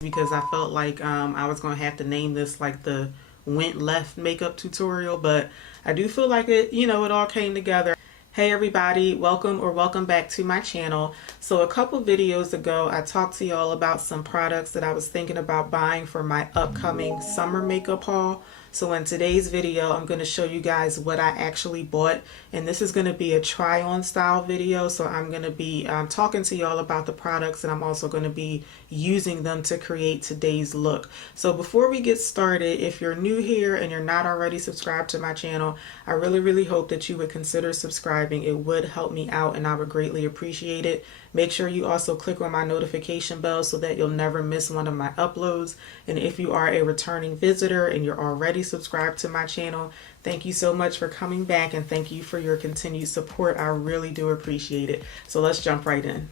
because I felt like I was going to have to name this like the went left makeup tutorial, but I do feel like it, you know, it all came together. Hey everybody, welcome back to my channel. So a couple videos ago I talked to y'all about some products that I was thinking about buying for my upcoming summer makeup haul. So in today's video I'm going to show you guys what I actually bought, and this is going to be a try on style video. So I'm going to be talking to y'all about the products, and I'm also going to be using them to create today's look. So before we get started, if you're new here and you're not already subscribed to my channel, I really hope that you would consider subscribing. It would help me out and I would greatly appreciate it. Make sure you also click on my notification bell so that you'll never miss one of my uploads. And if you are a returning visitor and you're already subscribed to my channel, thank you so much for coming back, and thank you for your continued support. I really do appreciate it. So let's jump right in.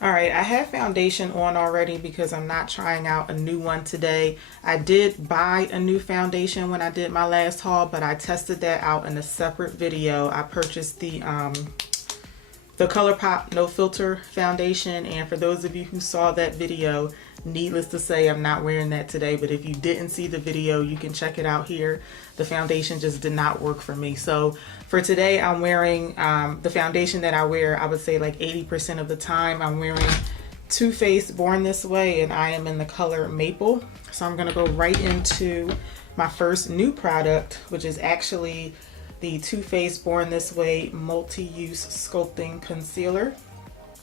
Alright, I have foundation on already because I'm not trying out a new one today. I did buy a new foundation when I did my last haul, but I tested that out in a separate video. I purchased the ColourPop No Filter foundation, and for those of you who saw that video, needless to say, I'm not wearing that today, but if you didn't see the video, you can check it out here. The foundation just did not work for me. So for today, I'm wearing the foundation that I wear, I would say like 80% of the time. I'm wearing Too Faced Born This Way, and I am in the color Maple. So I'm gonna go right into my first new product, which is actually the Too Faced Born This Way Multi-Use Sculpting Concealer.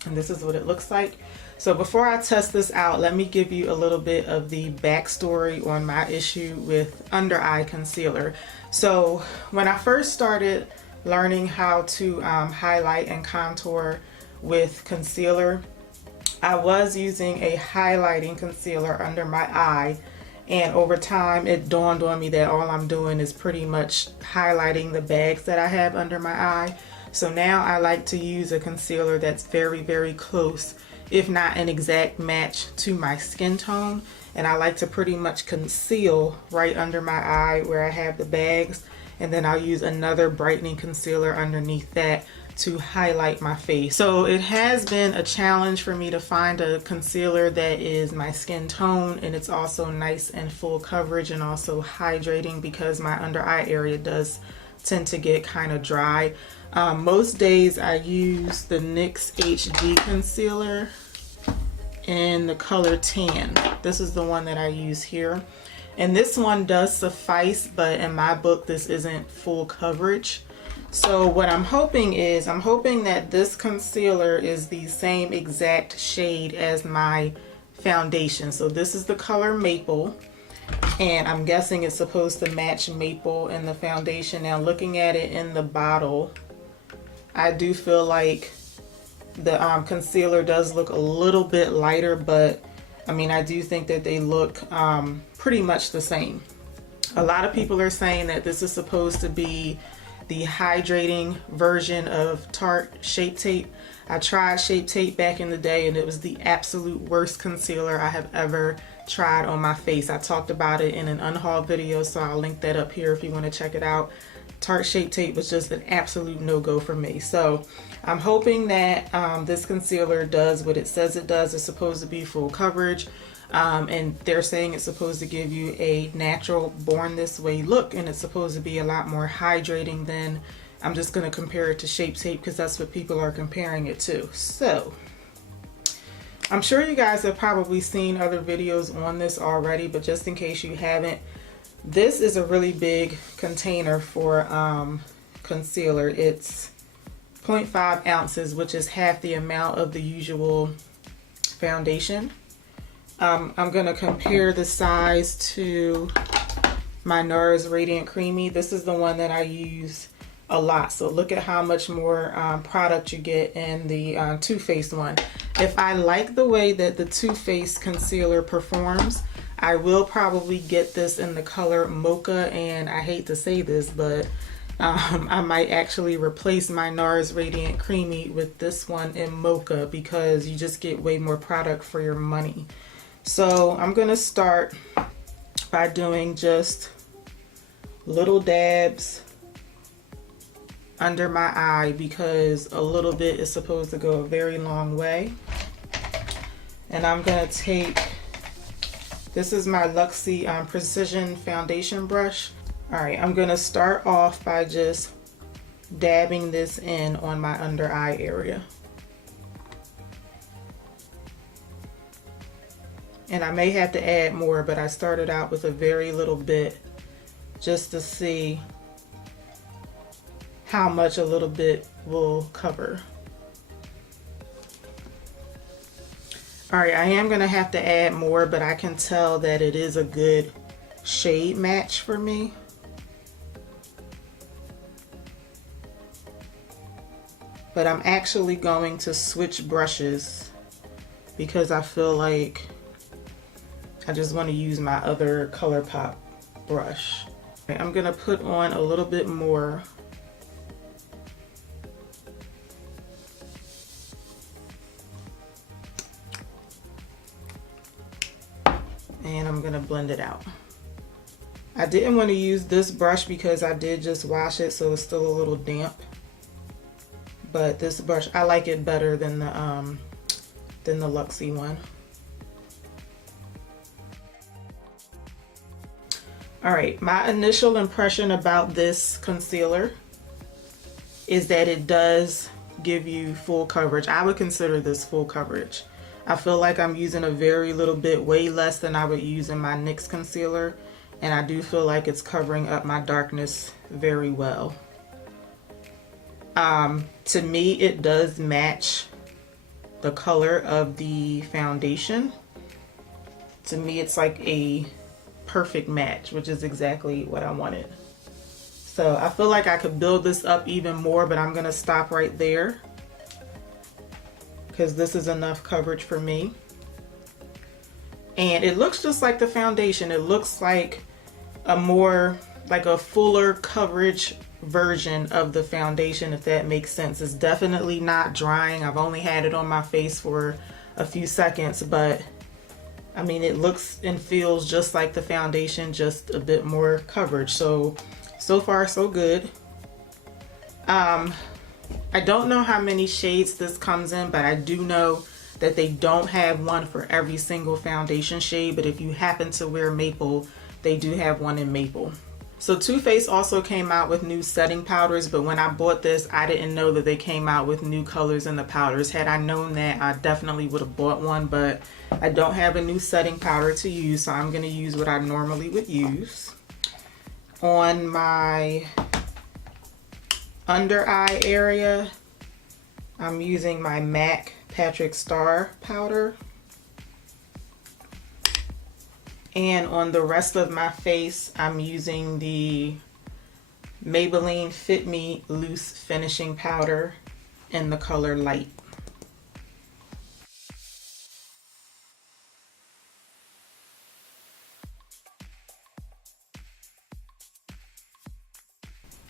And this is what it looks like. So before I test this out, let me give you a little bit of the backstory on my issue with under eye concealer. So when I first started learning how to highlight and contour with concealer, I was using a highlighting concealer under my eye. And over time, it dawned on me that all I'm doing is pretty much highlighting the bags that I have under my eye. So now I like to use a concealer that's very close, if not an exact match to my skin tone. And I like to pretty much conceal right under my eye where I have the bags. And then I'll use another brightening concealer underneath that to highlight my face. So it has been a challenge for me to find a concealer that is my skin tone, and it's also nice and full coverage and also hydrating, because my under eye area does tend to get kind of dry. Most days I use the NYX HD concealer in the color Tan. This is the one that I use here. And this one does suffice, but in my book, this isn't full coverage. So what I'm hoping is, I'm hoping that this concealer is the same exact shade as my foundation. So this is the color Maple, and I'm guessing it's supposed to match Maple in the foundation. Now looking at it in the bottle, I do feel like the concealer does look a little bit lighter, but I mean, I do think that they look pretty much the same. A lot of people are saying that this is supposed to be the hydrating version of Tarte Shape Tape. I tried Shape Tape back in the day, and it was the absolute worst concealer I have ever tried on my face. I talked about it in an unhaul video, so I'll link that up here if you want to check it out. Tarte Shape Tape was just an absolute no-go for me. So I'm hoping that this concealer does what it says it does. It's supposed to be full coverage, and they're saying it's supposed to give you a natural Born This Way look, and it's supposed to be a lot more hydrating than, I'm just going to compare it to Shape Tape because that's what people are comparing it to. So I'm sure you guys have probably seen other videos on this already, but just in case you haven't, this is a really big container for concealer. It's 0.5 ounces, which is half the amount of the usual foundation. I'm going to compare the size to my NARS Radiant Creamy. This is the one that I use a lot. So look at how much more product you get in the Too Faced one. If I like the way that the Too Faced concealer performs, I will probably get this in the color Mocha, and I hate to say this, but I might actually replace my NARS Radiant Creamy with this one in Mocha, because you just get way more product for your money. So I'm going to start by doing just little dabs under my eye, because a little bit is supposed to go a very long way. And I'm going to take This is my Luxie Precision Foundation brush. All right, I'm gonna start off by just dabbing this in on my under eye area. And I may have to add more, but I started out with a very little bit just to see how much a little bit will cover. All right, I am gonna have to add more, but I can tell that it is a good shade match for me. But I'm actually going to switch brushes because I feel like I just want to use my other ColourPop brush. Okay, I'm gonna put on a little bit more. And I'm gonna blend it out. I didn't want to use this brush because I did just wash it, so it's still a little damp. But this brush, I like it better than the Luxie one. All right, my initial impression about this concealer is that it does give you full coverage. I would consider this full coverage. I feel like I'm using a very little bit, way less than I would use in my NYX concealer, and I do feel like it's covering up my darkness very well. To me, it does match the color of the foundation. To me, it's like a perfect match, which is exactly what I wanted. So I feel like I could build this up even more, but I'm gonna stop right there because this is enough coverage for me. And it looks just like the foundation. It looks like a fuller coverage version of the foundation, if that makes sense. It's definitely not drying. I've only had it on my face for a few seconds, but I mean, it looks and feels just like the foundation, just a bit more coverage. So far so good. I don't know how many shades this comes in, but I do know that they don't have one for every single foundation shade, but if you happen to wear maple, they do have one in maple. So Too Faced also came out with new setting powders, but when I bought this, I didn't know that they came out with new colors in the powders. Had I known that, I definitely would have bought one, but I don't have a new setting powder to use, so I'm gonna use what I normally would use. On my under eye area, I'm using my MAC Patrick Star powder. And on the rest of my face, I'm using the Maybelline Fit Me Loose Finishing Powder in the color Light.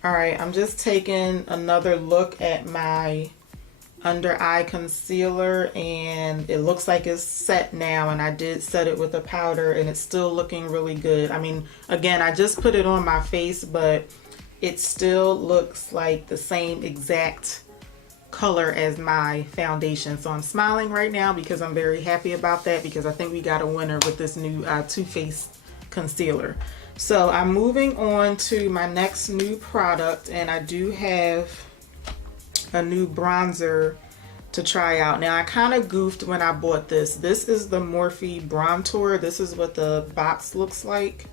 All right, I'm just taking another look at my under eye concealer, and it looks like it's set now, and I did set it with a powder and it's still looking really good. I mean, again, I just put it on my face, but it still looks like the same exact color as my foundation. So I'm smiling right now because I'm very happy about that, because I think we got a winner with this new Too Faced concealer. So I'm moving on to my next new product, and I do have a new bronzer to try out. Now I kind of goofed when I bought this. This is the Morphe Brontour. This is what the box looks like,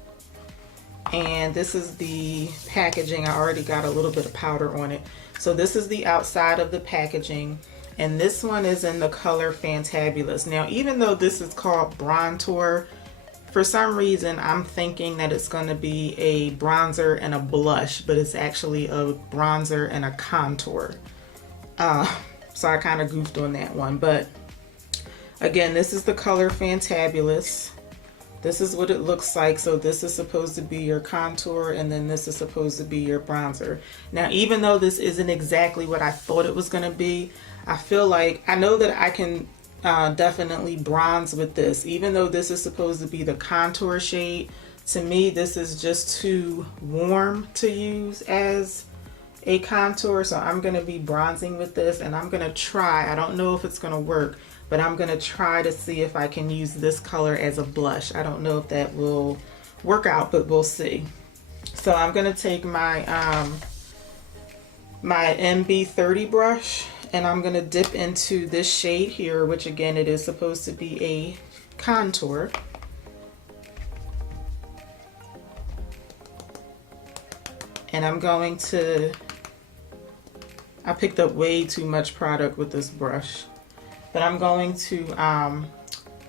and this is the packaging. I already got a little bit of powder on it. So this is the outside of the packaging, and this one is in the color Fantabulous. Now even though this is called Brontour, for some reason I'm thinking that it's going to be a bronzer and a blush, but it's actually a bronzer and a contour. So I kind of goofed on that one, but again, this is the color Fantabulous. This is what it looks like. So this is supposed to be your contour, and then this is supposed to be your bronzer. Now, even though this isn't exactly what I thought it was going to be, I feel like I know that I can definitely bronze with this. Even though this is supposed to be the contour shade, to me this is just too warm to use as a contour. So I'm going to be bronzing with this, and I'm going to try, I don't know if it's going to work, but I'm gonna try to see if I can use this color as a blush. I don't know if that will work out, but we'll see. So I'm gonna take my my MB30 brush, and I'm gonna dip into this shade here, which again, it is supposed to be a contour. And I'm going to, I picked up way too much product with this brush, but I'm going to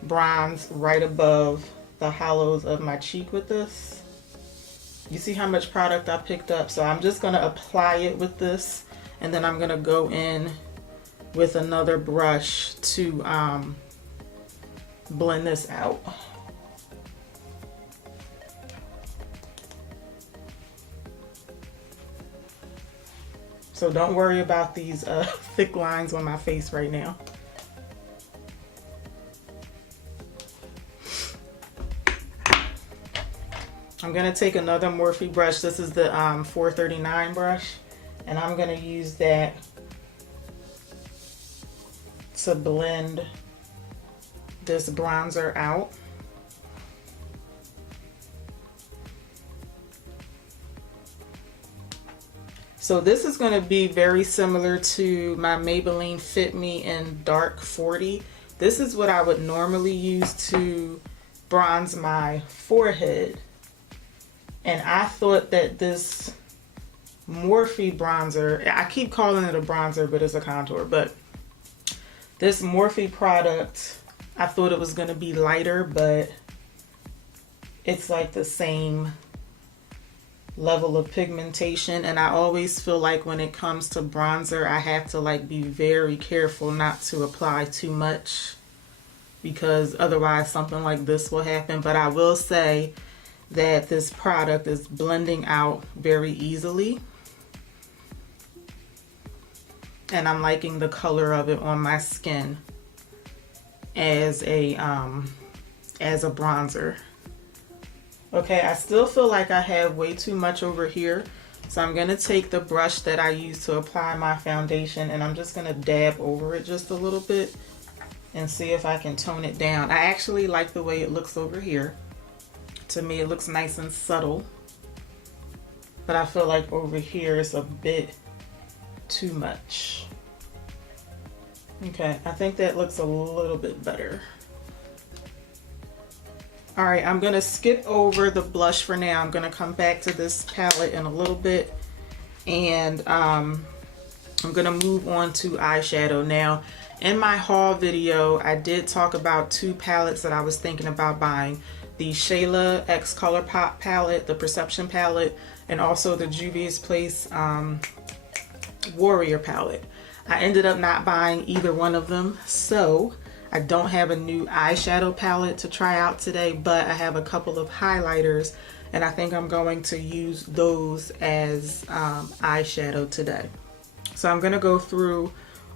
bronze right above the hollows of my cheek with this. You see how much product I picked up? So I'm just gonna apply it with this, and then I'm gonna go in with another brush to blend this out. So don't worry about these thick lines on my face right now. I'm gonna take another Morphe brush. This is the 439 brush, and I'm gonna use that to blend this bronzer out. So this is going to be very similar to my Maybelline Fit Me in Dark 40. This is what I would normally use to bronze my forehead. And I thought that this Morphe bronzer, I keep calling it a bronzer, but it's a contour. But this Morphe product, I thought it was going to be lighter, but it's like the same level of pigmentation. And I always feel like when it comes to bronzer, I have to like be very careful not to apply too much, because otherwise something like this will happen. But I will say that this product is blending out very easily, and I'm liking the color of it on my skin as a bronzer. Okay, I still feel like I have way too much over here, so I'm going to take the brush that I use to apply my foundation, and I'm just going to dab over it just a little bit and see if I can tone it down. I actually like the way it looks over here. To me, it looks nice and subtle, but I feel like over here it's a bit too much. Okay, I think that looks a little bit better. All right, I'm gonna skip over the blush for now. I'm gonna come back to this palette in a little bit, and I'm gonna move on to eyeshadow. Now, in my haul video, I did talk about two palettes that I was thinking about buying. The Shayla X ColourPop palette, the Perception palette, and also the Juvia's Place Warrior palette. I ended up not buying either one of them, so I don't have a new eyeshadow palette to try out today, but I have a couple of highlighters, and I think I'm going to use those as eyeshadow today. So I'm gonna go through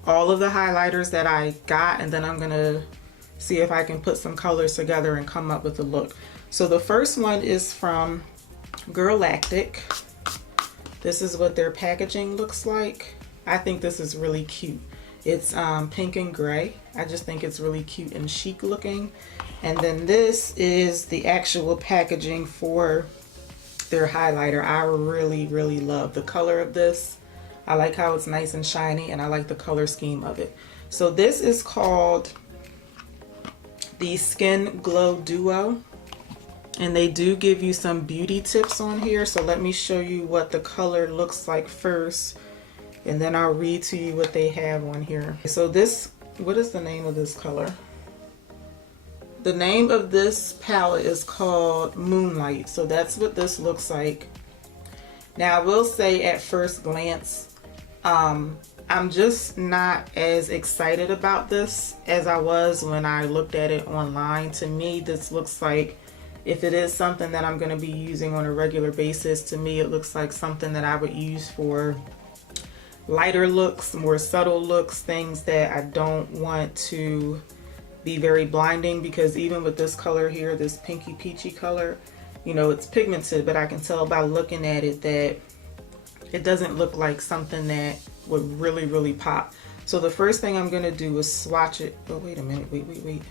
all of the highlighters that I got, and then I'm gonna see if I can put some colors together and come up with a look. So the first one is from Girlactik. This is what their packaging looks like. I think this is really cute. It's pink and gray. I just think it's really cute and chic looking. And then this is the actual packaging for their highlighter. I really, really love the color of this. I like how it's nice and shiny, and I like the color scheme of it. So this is called the Skin Glow Duo, and they do give you some beauty tips on here. So let me show you what the color looks like first, and then I'll read to you what they have on here. So this, what is the name of this color? The name of this palette is called Moonlight. So that's what this looks like. Now I will say at first glance, I'm just not as excited about this as I was when I looked at it online. To me, this looks like, if it is something that I'm going to be using on a regular basis, to me it looks like something that I would use for lighter looks, more subtle looks, things that I don't want to be very blinding, because even with this color here, this pinky peachy color, you know, it's pigmented, but I can tell by looking at it that it doesn't look like something that would really, really pop. So the first thing I'm going to do is swatch it. Oh, wait a minute. Wait.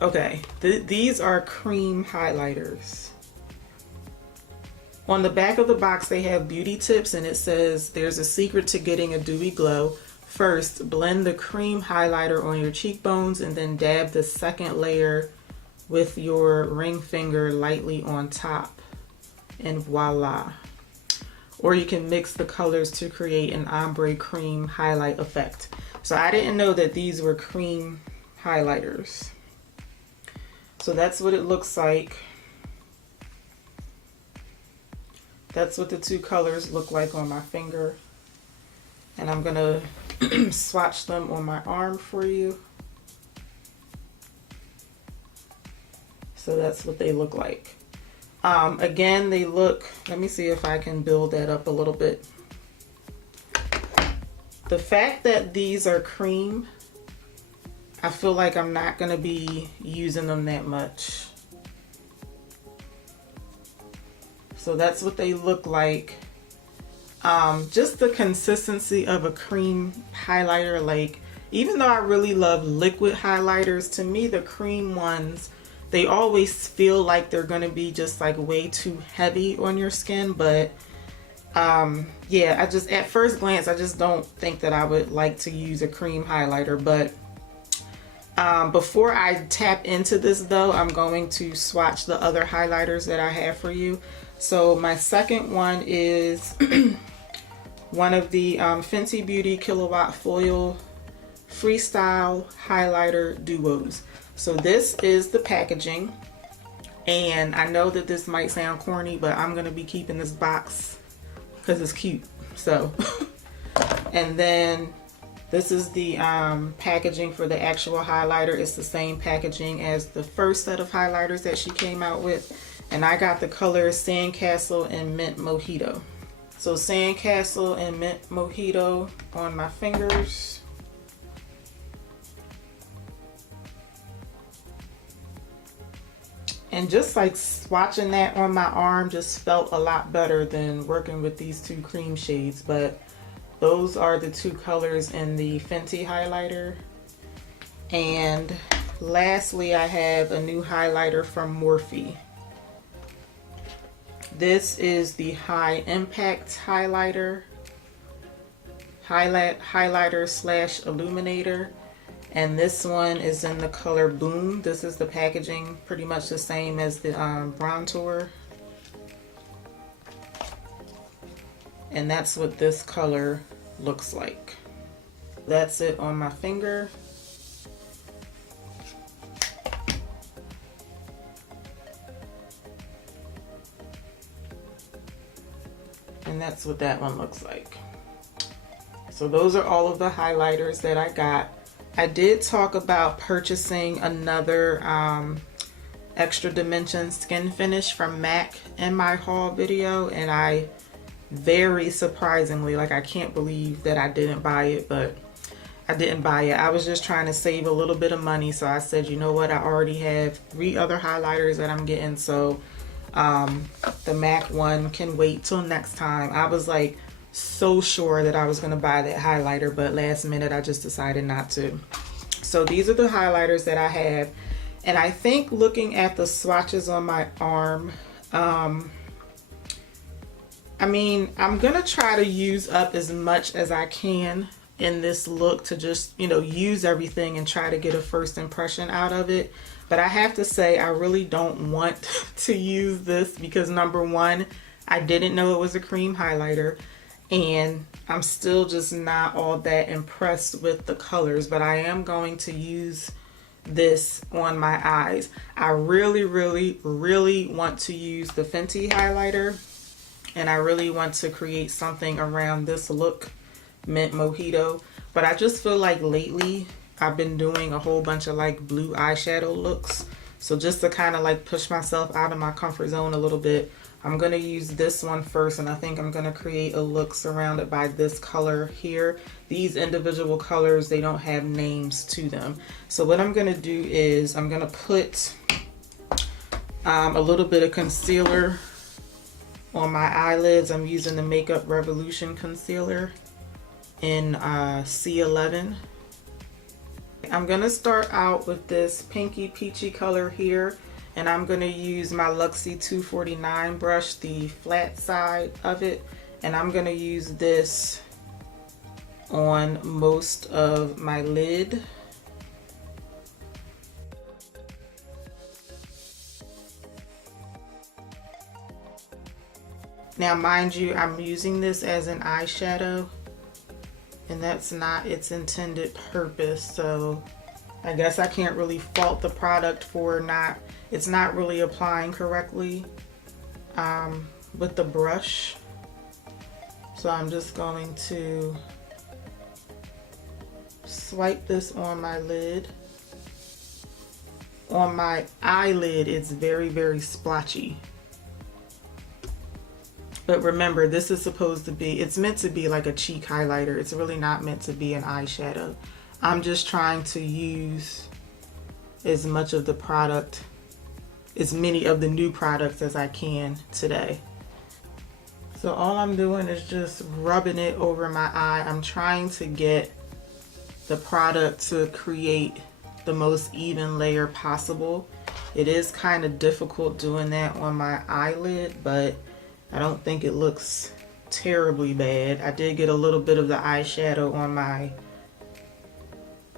Okay, these are cream highlighters. On the back of the box, they have beauty tips, and it says there's a secret to getting a dewy glow. First, blend the cream highlighter on your cheekbones and then dab the second layer with your ring finger lightly on top, and voila. Or you can mix the colors to create an ombre cream highlight effect. So I didn't know that these were cream highlighters. So that's what it looks like. That's what the two colors look like on my finger. And I'm gonna swatch them on my arm for you. So that's what they look like. Again, they look, let me see if I can build that up a little bit. The fact that these are cream, I feel like I'm not gonna be using them that much. So that's what they look like. Just the consistency of a cream highlighter, like, even though I really love liquid highlighters, to me the cream ones, they always feel like they're gonna be just like way too heavy on your skin. But yeah, I just, at first glance, I just don't think that I would like to use a cream highlighter. But before I tap into this though, I'm going to swatch the other highlighters that I have for you. So my second one is one of the Fenty Beauty Killawatt Foil Freestyle Highlighter Duos. So this is the packaging, and I know that this might sound corny, but I'm gonna be keeping this box because it's cute. So, and then this is the packaging for the actual highlighter. It's the same packaging as the first set of highlighters that she came out with, and I got the colors Sandcastle and Mint Mojito. So Sandcastle and Mint Mojito on my fingers. And just like swatching that on my arm just felt a lot better than working with these two cream shades. But those are the two colors in the Fenty highlighter. And lastly, I have a new highlighter from Morphe. This is the High Impact highlighter slash illuminator, and this one is in the color Boom. This is the packaging, pretty much the same as the Brontour, and that's what this color looks like. That's it on my finger. And that's what that one looks like. So those are all of the highlighters that I got. I did talk about purchasing another Extra Dimension skin finish from MAC in my haul video, and I very surprisingly, like, I can't believe that I didn't buy it, but I didn't buy it. I was just trying to save a little bit of money, so I said, you know what, I already have 3 other highlighters that I'm getting, so the MAC one can wait till next time. I was like so sure that I was gonna buy that highlighter, but last minute I just decided not to. So these are the highlighters that I have, and I think looking at the swatches on my arm, I mean, I'm gonna try to use up as much as I can in this look to just, you know, use everything and try to get a first impression out of it. But I have to say, I really don't want to use this because, number one, I didn't know it was a cream highlighter, and I'm still just not all that impressed with the colors, but I am going to use this on my eyes. I really want to use the Fenty highlighter, and I really want to create something around this look, Mint Mojito, but I just feel like lately I've been doing a whole bunch of like blue eyeshadow looks. So just to kind of like push myself out of my comfort zone a little bit, I'm going to use this one first, and I think I'm going to create a look surrounded by this color here. These individual colors, they don't have names to them. So what I'm going to do is I'm going to put a little bit of concealer on my eyelids. I'm using the Makeup Revolution concealer. in C11. I'm gonna start out with this pinky peachy color here, and I'm gonna use my Luxie 249 brush, the flat side of it, and I'm gonna use this on most of my lid. Now mind you, I'm using this as an eyeshadow, and that's not its intended purpose, so I guess I can't really fault the product for it's not really applying correctly with the brush. So I'm just going to swipe this on my lid. On my eyelid, it's very, very splotchy. But remember, this is supposed to be, it's meant to be like a cheek highlighter. It's really not meant to be an eyeshadow. I'm just trying to use as much of the product, as many of the new products as I can today. So all I'm doing is just rubbing it over my eye. I'm trying to get the product to create the most even layer possible. It is kind of difficult doing that on my eyelid, but I don't think it looks terribly bad. I did get a little bit of the eyeshadow on my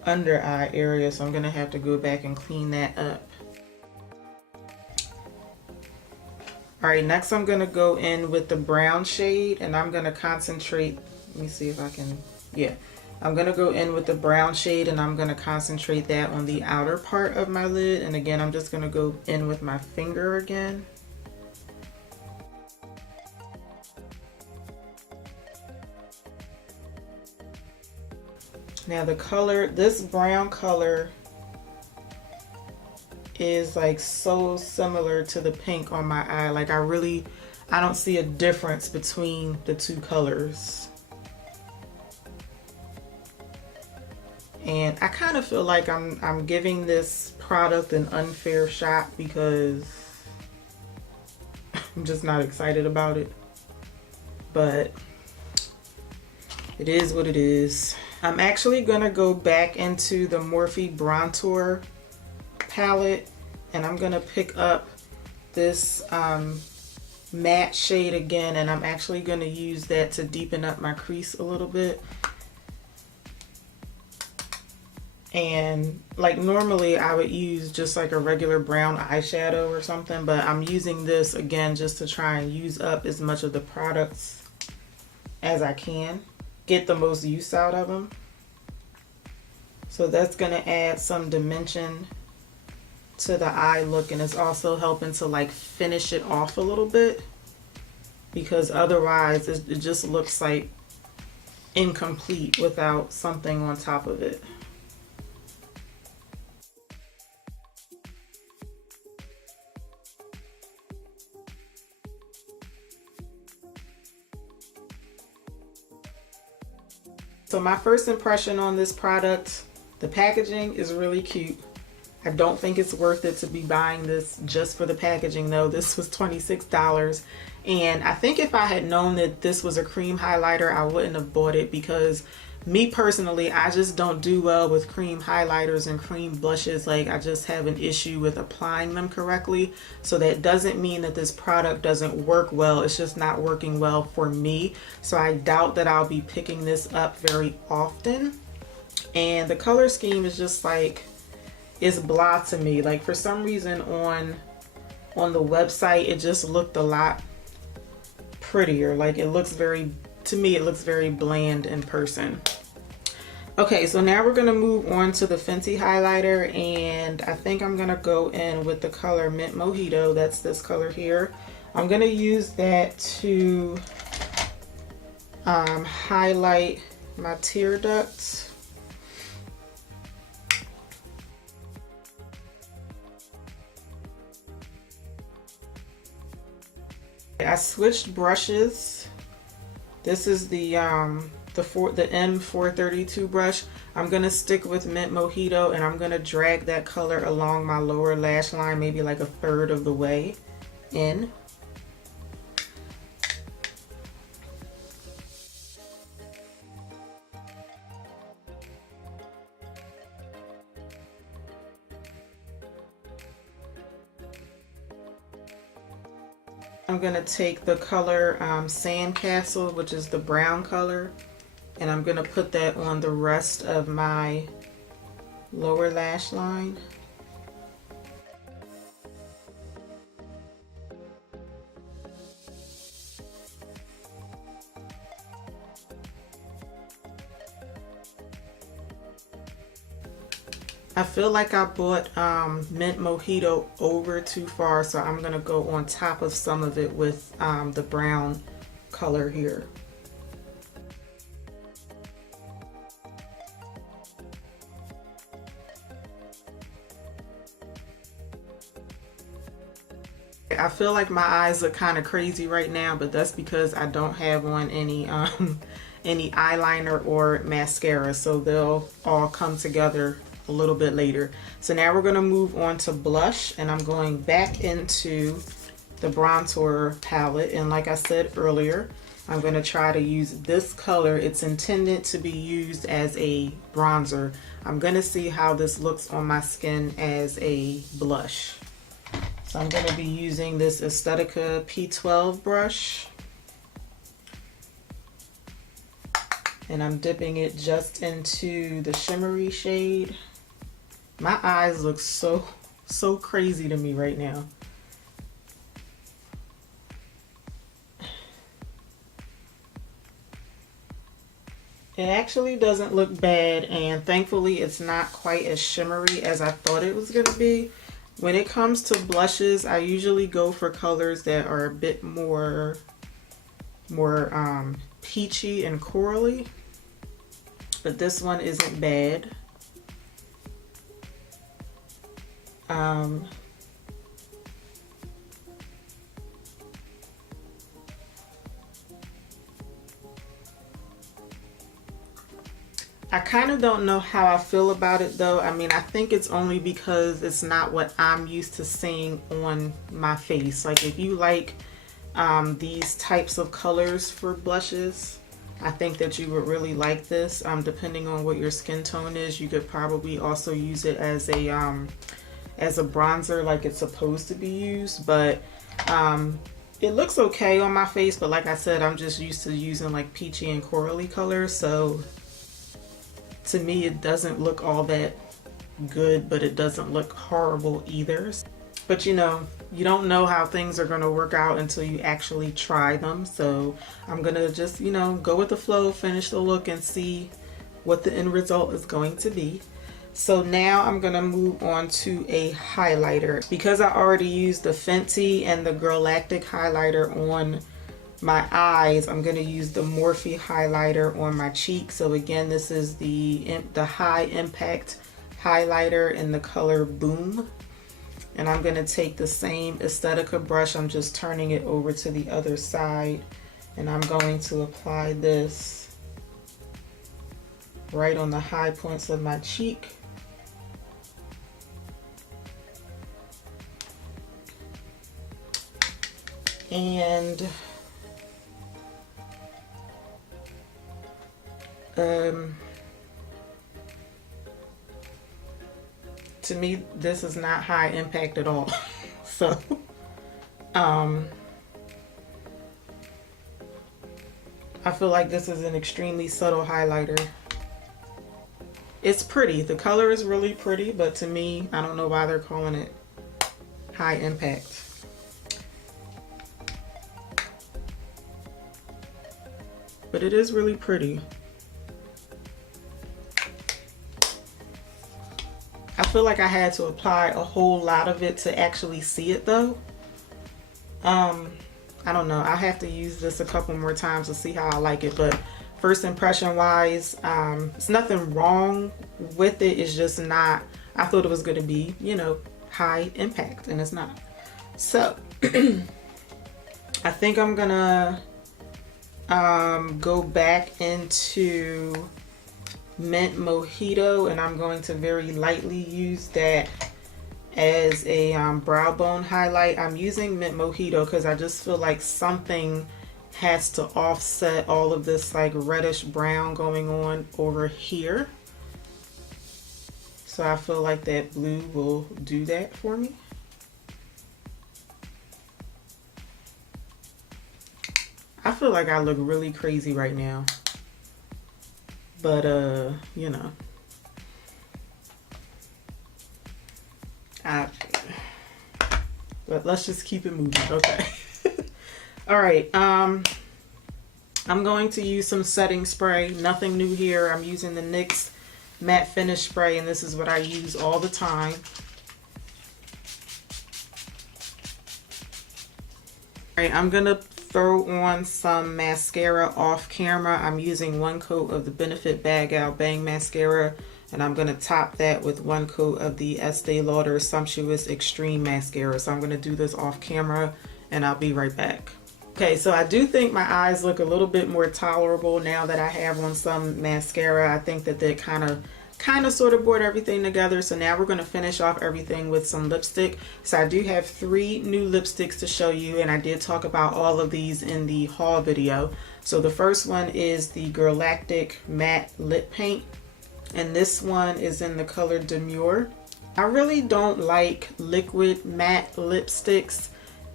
under eye area, so I'm gonna have to go back and clean that up. All right, next I'm gonna go in with the brown shade, and I'm gonna concentrate, let me see if I can, yeah. I'm gonna go in with the brown shade, and I'm gonna concentrate that on the outer part of my lid. And again, I'm just gonna go in with my finger again. Now the color, this brown color is like so similar to the pink on my eye. Like I don't see a difference between the two colors. And I kind of feel like I'm giving this product an unfair shot because I'm just not excited about it. But it is what it is. I'm actually gonna go back into the Morphe Brontour palette, and I'm gonna pick up this matte shade again, and I'm actually gonna use that to deepen up my crease a little bit. And like normally I would use just like a regular brown eyeshadow or something, but I'm using this again just to try and use up as much of the products as I can. Get the most use out of them. So that's gonna add some dimension to the eye look, and it's also helping to like finish it off a little bit, because otherwise it just looks like incomplete without something on top of it. So my first impression on this product, the packaging is really cute. I don't think it's worth it to be buying this just for the packaging though. This was $26. And I think if I had known that this was a cream highlighter, I wouldn't have bought it, because me personally, I just don't do well with cream highlighters and cream blushes. Like I just have an issue with applying them correctly. So that doesn't mean that this product doesn't work well. It's just not working well for me. So I doubt that I'll be picking this up very often. And the color scheme is just like, it's blah to me. Like for some reason on the website, it just looked a lot prettier. Like it looks very, to me, it looks very bland in person. Okay, so now we're gonna move on to the Fenty highlighter, and I think I'm gonna go in with the color Mint Mojito. That's this color here. I'm gonna use that to highlight my tear ducts. I switched brushes. This is the M432 brush. I'm gonna stick with Mint Mojito, and I'm gonna drag that color along my lower lash line, maybe like a third of the way in. I'm gonna take the color Sandcastle, which is the brown color, and I'm gonna put that on the rest of my lower lash line. I feel like I brought Mint Mojito over too far, so I'm gonna go on top of some of it with the brown color here. I feel like my eyes look kind of crazy right now, but that's because I don't have on any any eyeliner or mascara, so they'll all come together a little bit later. So now we're going to move on to blush, and I'm going back into the Brontour palette, and like I said earlier, I'm going to try to use this color. It's intended to be used as a bronzer. I'm going to see how this looks on my skin as a blush. So I'm going to be using this Aesthetica P12 brush, and I'm dipping it just into the shimmery shade. My eyes look so crazy to me right now. It actually doesn't look bad, and thankfully it's not quite as shimmery as I thought it was going to be. When it comes to blushes, I usually go for colors that are a bit more peachy and corally, but this one isn't bad. I kind of don't know how I feel about it though. I mean, I think it's only because it's not what I'm used to seeing on my face. Like if you like these types of colors for blushes, I think that you would really like this. Depending on what your skin tone is, you could probably also use it as a bronzer like it's supposed to be used. But it looks okay on my face, but like I said, I'm just used to using like peachy and corally colors, so to me it doesn't look all that good, but it doesn't look horrible either. But you know, you don't know how things are going to work out until you actually try them, so I'm gonna just, you know, go with the flow, finish the look, and see what the end result is going to be. So now I'm gonna move on to a highlighter. Because I already used the Fenty and the Girlactik highlighter on my eyes, I'm gonna use the Morphe highlighter on my cheek. So again, this is the high impact highlighter in the color Boom. And I'm gonna take the same Aesthetica brush, I'm just turning it over to the other side, and I'm going to apply this right on the high points of my cheek. And to me, this is not high impact at all. So, I feel like this is an extremely subtle highlighter. It's pretty. The color is really pretty, but to me, I don't know why they're calling it high impact. But it is really pretty. I feel like I had to apply a whole lot of it to actually see it though. I don't know. I have to use this a couple more times to see how I like it, but first impression wise, it's nothing wrong with it. It's just not, I thought it was going to be, you know, high impact, and it's not. So I think I'm gonna go back into Mint Mojito, and I'm going to very lightly use that as a brow bone highlight. I'm using Mint Mojito because I just feel like something has to offset all of this like reddish brown going on over here. So I feel like that blue will do that for me. feel like I look really crazy right now. But, you know. But let's just keep it moving. Okay. All right. I'm going to use some setting spray. Nothing new here. I'm using the NYX Matte Finish Spray, and this is what I use all the time. All right, I'm gonna throw on some mascara off camera. I'm using 1 coat of the Benefit Bag Out Bang Mascara, and I'm gonna top that with 1 coat of the Estee Lauder Sumptuous Extreme Mascara. So I'm gonna do this off camera, and I'll be right back. Okay, so I do think my eyes look a little bit more tolerable now that I have on some mascara. I think that they kind of sort of brought everything together. So now we're going to finish off everything with some lipstick. So I do have 3 new lipsticks to show you, and I did talk about all of these in the haul video. So the first one is the Girlactik Matte Lip Paint, and this one is in the color Demure. I really don't like liquid matte lipsticks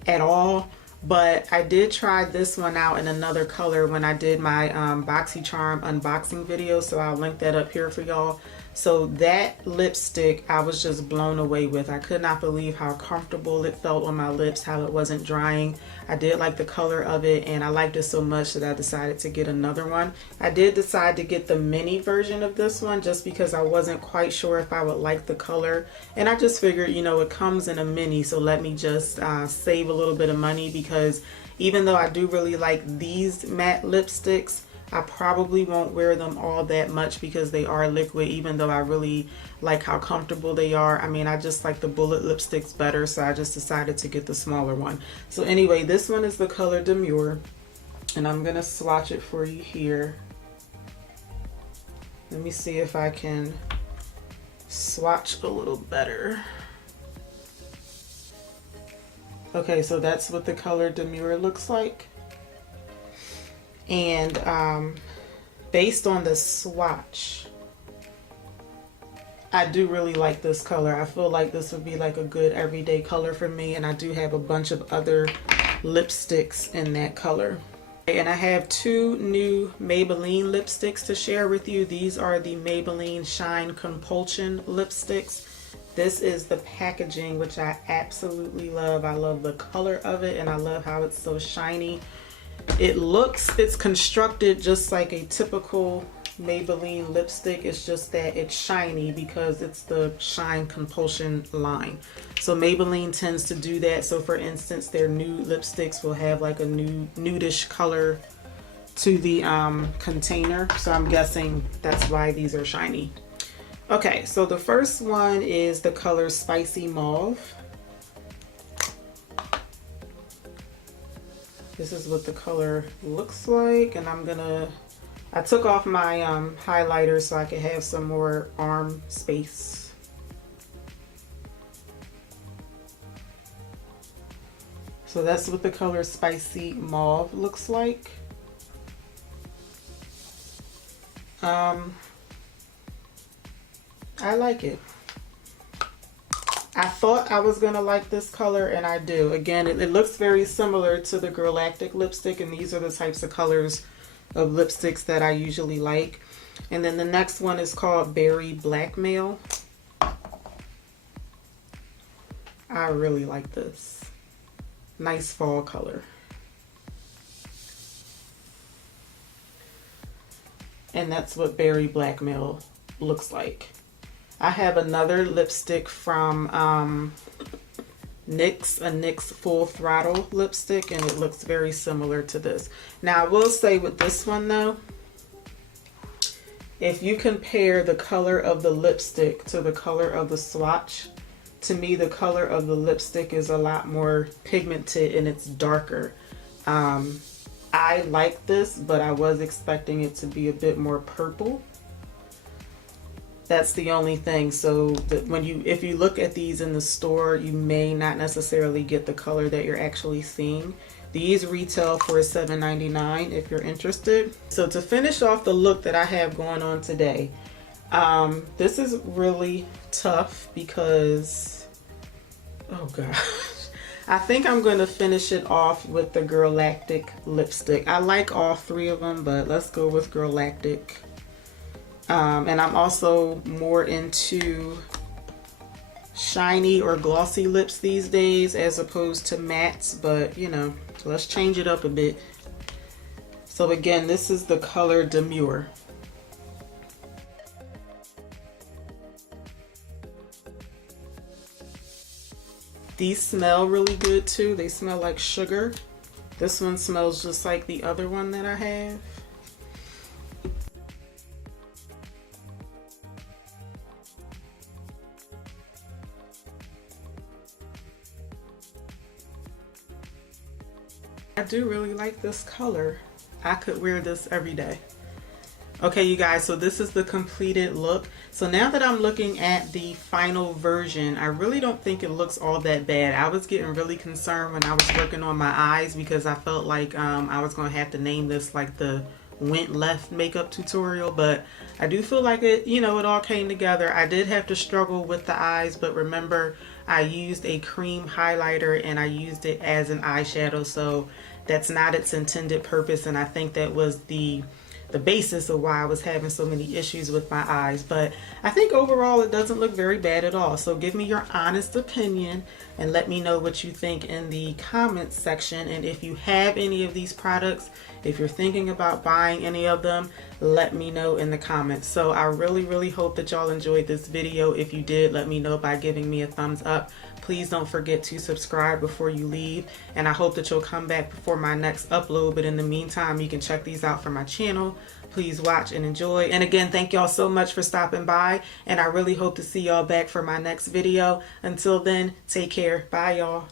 at all, but I did try this one out in another color when I did my BoxyCharm unboxing video, so I'll link that up here for y'all. So that lipstick I was just blown away with. I could not believe how comfortable it felt on my lips, how it wasn't drying. I did like the color of it, and I liked it so much that I decided to get another one. I did decide to get the mini version of this one just because I wasn't quite sure if I would like the color, and I just figured, you know, it comes in a mini, so let me just save a little bit of money, because even though I do really like these matte lipsticks, I probably won't wear them all that much because they are liquid, even though I really like how comfortable they are. I mean, I just like the bullet lipsticks better, so I just decided to get the smaller one. So anyway, this one is the color Demure, and I'm gonna swatch it for you here. Let me see if I can swatch a little better. Okay, so that's what the color Demure looks like. And based on the swatch, I do really like this color. I feel like this would be like a good everyday color for me, and I do have a bunch of other lipsticks in that color. And I have 2 new Maybelline lipsticks to share with you. These are the Maybelline Shine Compulsion lipsticks. This is the packaging, which I absolutely love. I love the color of it, and I love how it's so shiny. It's constructed just like a typical Maybelline lipstick. It's just that it's shiny because it's the Shine Compulsion line. So Maybelline tends to do that. So for instance, their nude lipsticks will have like a nudish color to the container. So I'm guessing that's why these are shiny. Okay, so the first one is the color Spicy Mauve. This is what the color looks like, and I took off my highlighter so I could have some more arm space. So that's what the color Spicy Mauve looks like. I like it. I thought I was gonna like this color, and I do. Again, it looks very similar to the Girlactik lipstick, and these are the types of colors of lipsticks that I usually like. And then the next one is called Berry Blackmail. I really like this. Nice fall color. And that's what Berry Blackmail looks like. I have another lipstick from NYX, a NYX Full Throttle lipstick, and it looks very similar to this. Now I will say with this one though, if you compare the color of the lipstick to the color of the swatch, to me the color of the lipstick is a lot more pigmented and it's darker. I like this, but I was expecting it to be a bit more purple. That's the only thing. So if you look at these in the store, you may not necessarily get the color that you're actually seeing. These retail for $7.99 if you're interested. So to finish off the look that I have going on today, this is really tough because, oh gosh, I think I'm going to finish it off with the Girlactik lipstick. I like all three of them, but let's go with Girlactik. And I'm also more into shiny or glossy lips these days as opposed to mattes, but you know, let's change it up a bit. So again, this is the color Demure. These smell really good too. They smell like sugar. This one smells just like the other one that I have. I do really like this color. I could wear this every day. Okay, you guys, so this is the completed look. So now that I'm looking at the final version, I really don't think it looks all that bad. I was getting really concerned when I was working on my eyes because I felt like I was going to have to name this like the went left makeup tutorial, but I do feel like it, you know, it all came together. I did have to struggle with the eyes, but remember, I used a cream highlighter and I used it as an eyeshadow, so that's not its intended purpose, and I think that was the basis of why I was having so many issues with my eyes. But I think overall it doesn't look very bad at all. So give me your honest opinion and let me know what you think in the comments section. And if you have any of these products, if you're thinking about buying any of them, let me know in the comments. So I really hope that y'all enjoyed this video. If you did, let me know by giving me a thumbs up. Please don't forget to subscribe before you leave, and I hope that you'll come back before my next upload. But in the meantime, you can check these out from my channel. Please watch and enjoy. And again, thank y'all so much for stopping by, and I really hope to see y'all back for my next video. Until then, take care. Bye, y'all.